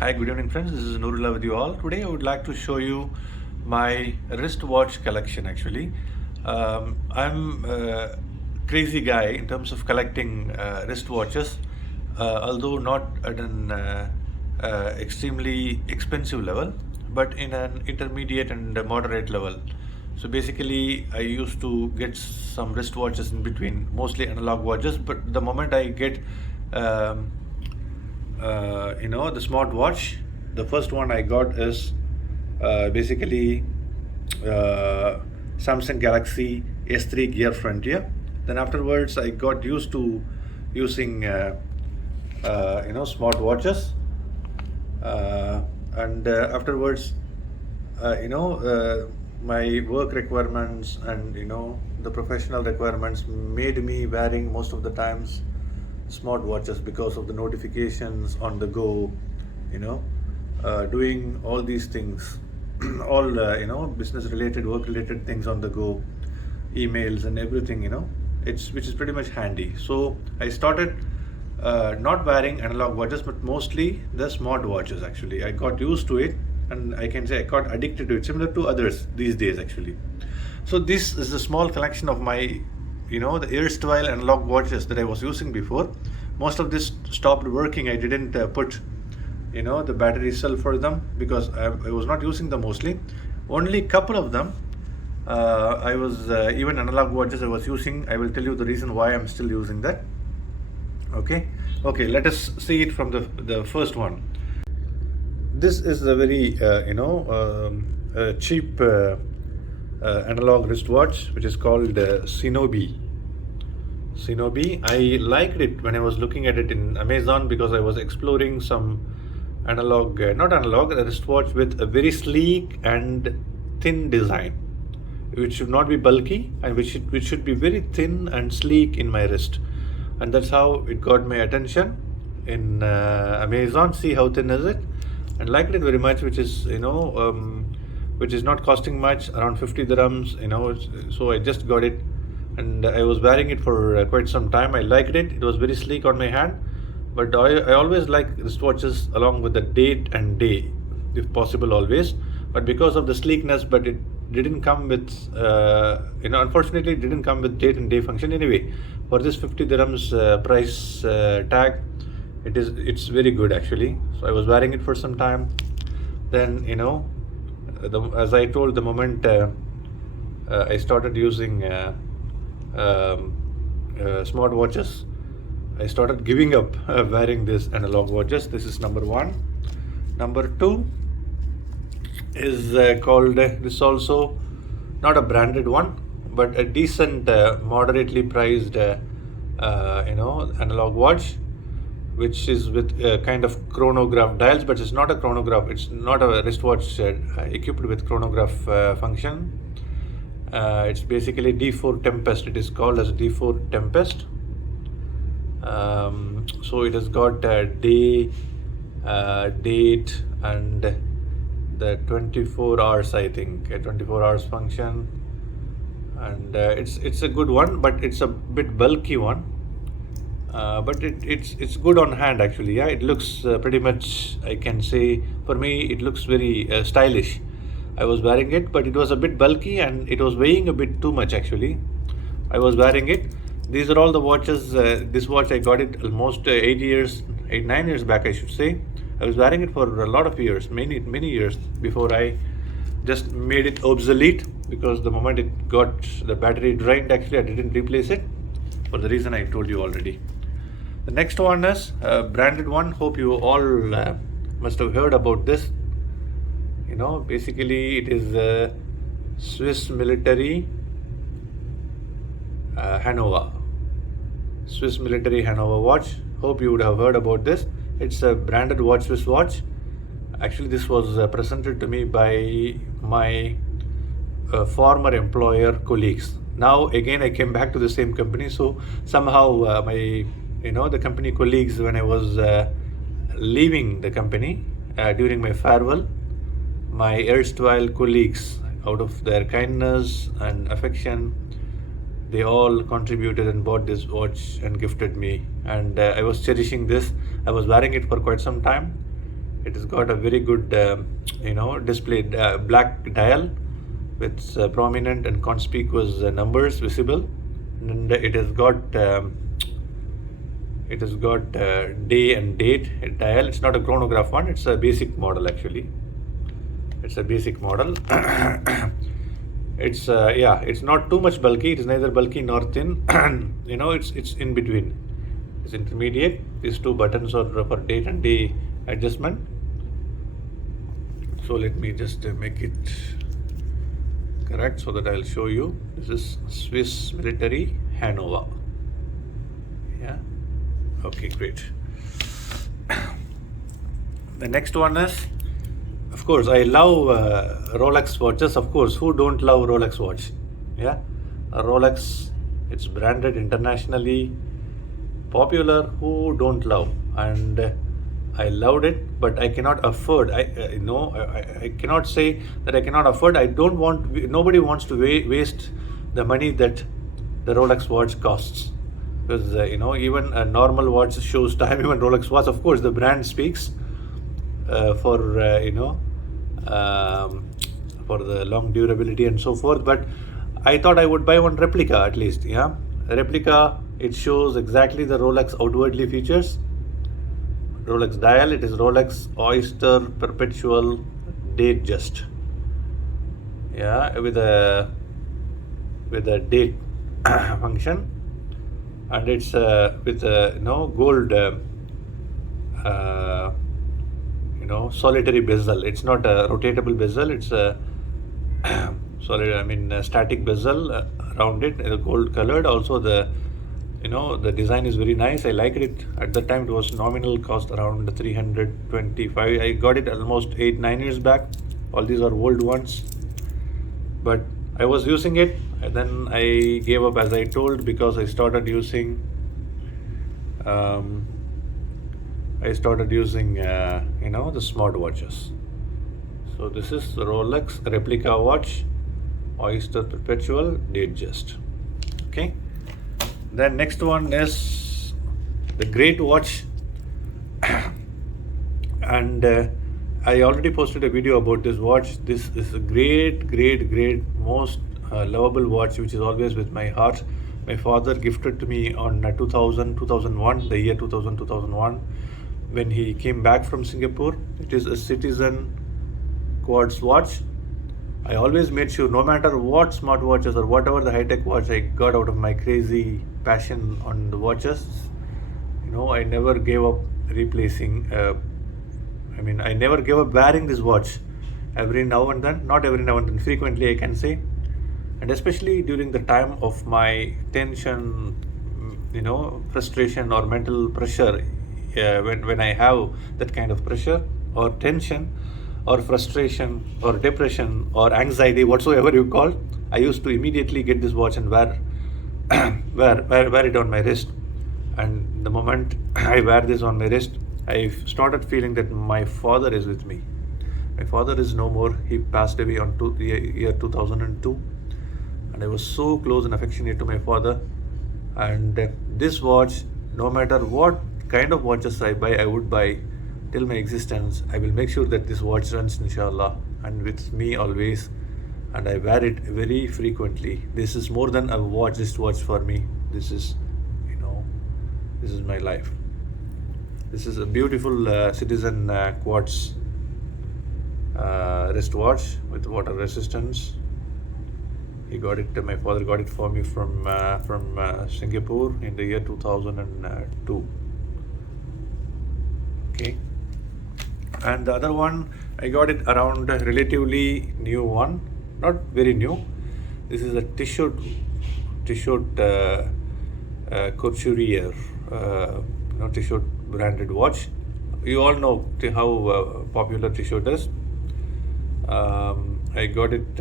Hi, good evening, friends. This is Nurullah with you all. Today, I would like to show you my wristwatch collection. Actually, I'm a crazy guy in terms of collecting wristwatches, although not at an extremely expensive level, but in an intermediate and moderate level. So basically, I used to get some wristwatches in between, mostly analog watches. But the moment I get um, the smartwatch, the first one I got is basically uh, Samsung Galaxy S3 Gear Frontier. Then afterwards I got used to using smartwatches, and afterwards my work requirements and the professional requirements made me wearing most of the times smartwatches because of the notifications on the go, you know, doing all these things, all business related, work related things on the go, emails and everything, it's which is pretty much handy. So I started not wearing analog watches, but mostly the smart watches. Actually, I got used to it, and I can say I got addicted to it, similar to others these days. Actually, so this is a small collection of my, the erstwhile analog watches that I was using before. Most of this stopped working. I didn't put, the battery cell for them because I was not using them mostly. Only couple of them. I was even analog watches I was using. I will tell you the reason why I'm still using that. Okay, let us see it from the first one. This is a very cheap analog wristwatch which is called Shinobi. I liked it when I was looking at it in Amazon because I was exploring some analog, not analog, a wristwatch with a very sleek and thin design, which should not be bulky and which should be very thin and sleek in my wrist. And that's how it got my attention in Amazon. See how thin is it, and liked it very much, which is which is not costing much, around 50 dirhams. So I just got it, and I was wearing it for quite some time. I liked it. It was very sleek on my hand, but I always like wristwatches along with the date and day, if possible, always. But because of the sleekness, but it didn't come with unfortunately it didn't come with date and day function. Anyway, for this 50 dirhams price tag, it's very good actually. So I was wearing it for some time. Then as I told, the moment I started using smartwatches, I started giving up wearing this analog watches. This is number one. Number two is called, this also not a branded one, but a decent, moderately priced, analog watch, which is with kind of chronograph dials, but it's not a chronograph. It's not a wristwatch equipped with chronograph function. It's basically D4 Tempest. It is called as D4 Tempest. So it has got day, date, and the 24 hours, I think, a 24 hours function. And it's a good one, but it's a bit bulky one. But it's good on hand actually. Yeah, it looks pretty much, I can say, for me it looks very stylish. I was wearing it, but it was a bit bulky and it was weighing a bit too much actually. I was wearing it. These are all the watches. This watch I got it almost 9 years back, I should say. I was wearing it for a lot of years, many years, before I just made it obsolete, because the moment it got the battery drained, actually I didn't replace it for the reason I told you already. The next one is a branded one. Hope you all must have heard about this. Basically it is a Swiss military Hanover. Swiss military Hanover watch. Hope you would have heard about this. It's a branded watch, Swiss watch. Actually, this was presented to me by my former employer colleagues. Now again, I came back to the same company. So somehow my, the company colleagues, when I was leaving the company during my farewell, my erstwhile colleagues, out of their kindness and affection, they all contributed and bought this watch and gifted me, and I was cherishing this. I was wearing it for quite some time, It has got a very good, display, black dial with prominent and conspicuous numbers visible, and it has got day and date dial. It's not a chronograph one. It's a basic model actually. It's a basic model. It's not too much bulky. It is neither bulky nor thin. It's in between. It's intermediate. These two buttons are for date and day adjustment. So let me just make it correct so that I'll show you. This is Swiss military Hanover. Yeah. Okay, great. The next one is, of course, I love Rolex watches. Of course, who don't love Rolex watch? Yeah, a Rolex. It's branded internationally, popular. Who don't love? And I loved it, but I cannot afford. I cannot say that I cannot afford. I don't want. Nobody wants to waste the money that the Rolex watch costs, because even a normal watch shows time. Even Rolex watch, of course, the brand speaks for the long durability and so forth. But I thought I would buy one replica at least. Yeah, a replica. It shows exactly the Rolex outwardly features. Rolex dial. It is Rolex Oyster Perpetual Date Just. Yeah, with a date function, and it's with a gold. Solitary bezel. It's not a rotatable bezel. It's a static bezel around it, gold colored. Also the design is very nice. I liked it. At the time it was nominal cost around 325. I got it almost 8-9 years back. All these are old ones, but I was using it, and then I gave up, as I told, because I started using the smart watches. So this is the Rolex Replica watch, Oyster Perpetual Date Just. Okay. Then next one is the Great watch, and I already posted a video about this watch. This is a great, most lovable watch, which is always with my heart. My father gifted to me on 2001, the year 2001, when he came back from Singapore. It is a Citizen Quartz watch. I always made sure, no matter what smartwatches or whatever the high-tech watch I got out of my crazy passion on the watches, I never gave up replacing. I never gave up wearing this watch. Every now and then, not every now and then, frequently I can say, and especially during the time of my tension, frustration or mental pressure. When I have that kind of pressure or tension or frustration or depression or anxiety, whatsoever you call, I used to immediately get this watch and wear it on my wrist. And the moment I wear this on my wrist, I started feeling that my father is with me. My father is no more. He passed away on the year 2002, and I was so close and affectionate to my father. And this watch, no matter what kind of watches I buy, I would buy till my existence. I will make sure that this watch runs, inshallah, and with me always, and I wear it very frequently. This is more than a watch. This watch for me, this is my life. This is a beautiful Citizen Quartz wristwatch with water resistance. My father got it for me from Singapore in the year 2002. Okay. And the other one, I got it around a relatively new one, not very new. This is a Tissot Couturier, Tissot branded watch. You all know how popular Tissot is. I got it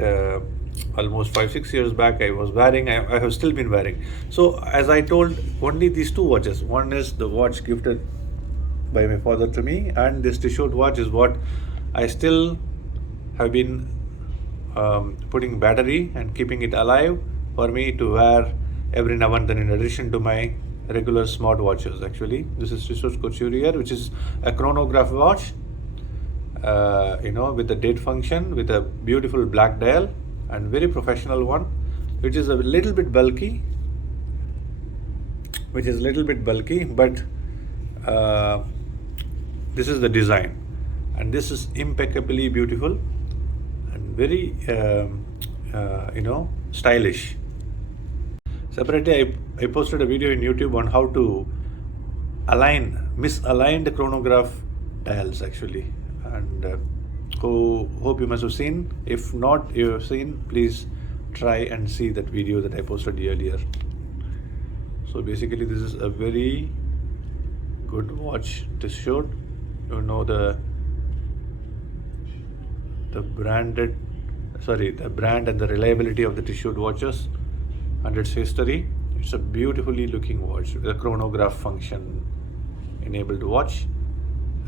almost 5-6 years back. I was wearing. I have still been wearing. So as I told, only these two watches. One is the watch gifted by my father to me, and this Tissot watch is what I still have been putting battery and keeping it alive for me to wear every now and then, in addition to my regular smart watches. Actually, this is Tissot Couturier, which is a chronograph watch, with the date function, with a beautiful black dial, and very professional one, which is a little bit bulky, but this is the design, and this is impeccably beautiful and very stylish. Separately, I posted a video in YouTube on how to misaligned chronograph dials actually, and hope you must have seen. If not, you have seen, please try and see that video that I posted earlier. So basically, this is a very good watch to shoot. You know the brand and the reliability of the tissued watches and its history. It's a beautifully looking watch with a chronograph function enabled watch,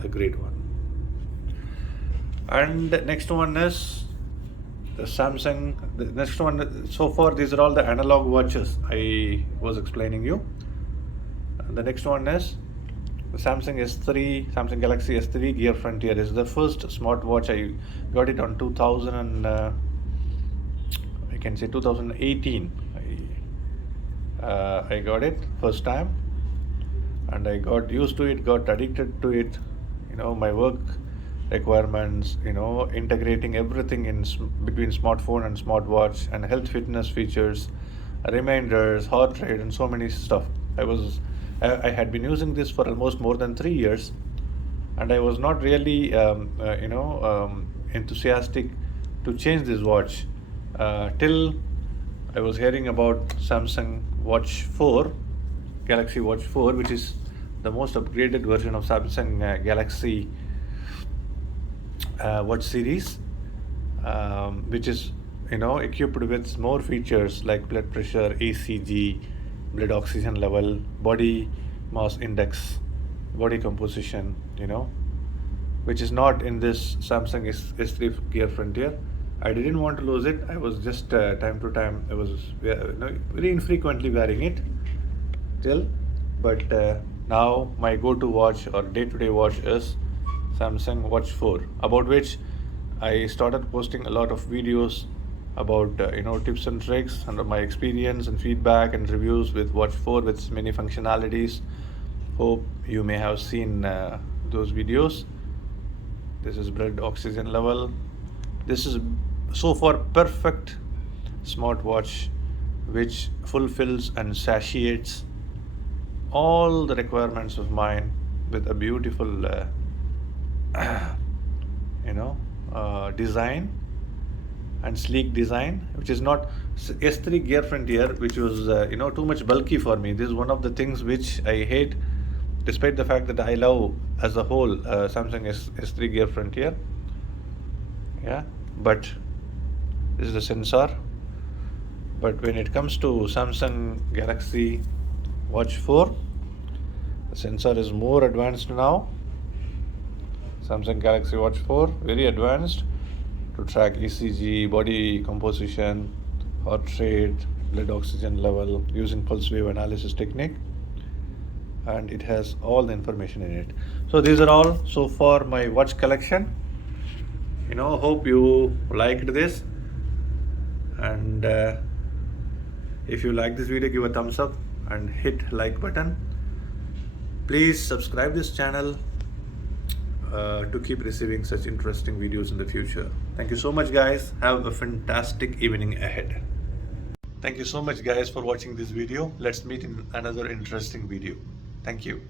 a great one. And the next one is the Samsung. The next one, so far these are all the analog watches I was explaining you. And the next one is the Samsung Galaxy S3 Gear Frontier. Is the first smartwatch. I got it on 2018. I got it first time, and I got used to it, got addicted to it. My work requirements, integrating everything between smartphone and smartwatch, and health fitness features, reminders, heart rate, and so many stuff. I had been using this for almost more than 3 years, and I was not really enthusiastic to change this watch till I was hearing about Samsung Watch 4, Galaxy Watch 4, which is the most upgraded version of Samsung Galaxy watch series, which is equipped with more features like blood pressure, ECG, blood oxygen level, body mass index, body composition, which is not in this Samsung S3 Gear Frontier. I didn't want to lose it. I was just time to time, I was very infrequently wearing it till, but now my go-to watch or day-to-day watch is Samsung Watch 4, about which I started posting a lot of videos about tips and tricks and my experience and feedback and reviews with Watch 4 with many functionalities. Hope you may have seen those videos. This is blood oxygen level. This is so far perfect smartwatch which fulfills and satiates all the requirements of mine with a beautiful design and sleek design, which is not S3 Gear Frontier, which was too much bulky for me. This is one of the things which I hate, despite the fact that I love as a whole Samsung S3 Gear Frontier. Yeah, but this is the sensor. But when it comes to Samsung Galaxy Watch 4, the sensor is more advanced now. Samsung Galaxy Watch 4, very advanced to track ECG, body composition, heart rate, blood oxygen level using pulse wave analysis technique, and it has all the information in it. So these are all so far my watch collection. Hope you liked this, and if you like this video, give a thumbs up and hit like button. Please subscribe this channel to keep receiving such interesting videos in the future. Thank you so much, guys. Have a fantastic evening ahead. Thank you so much, guys, for watching this video. Let's meet in another interesting video. Thank you.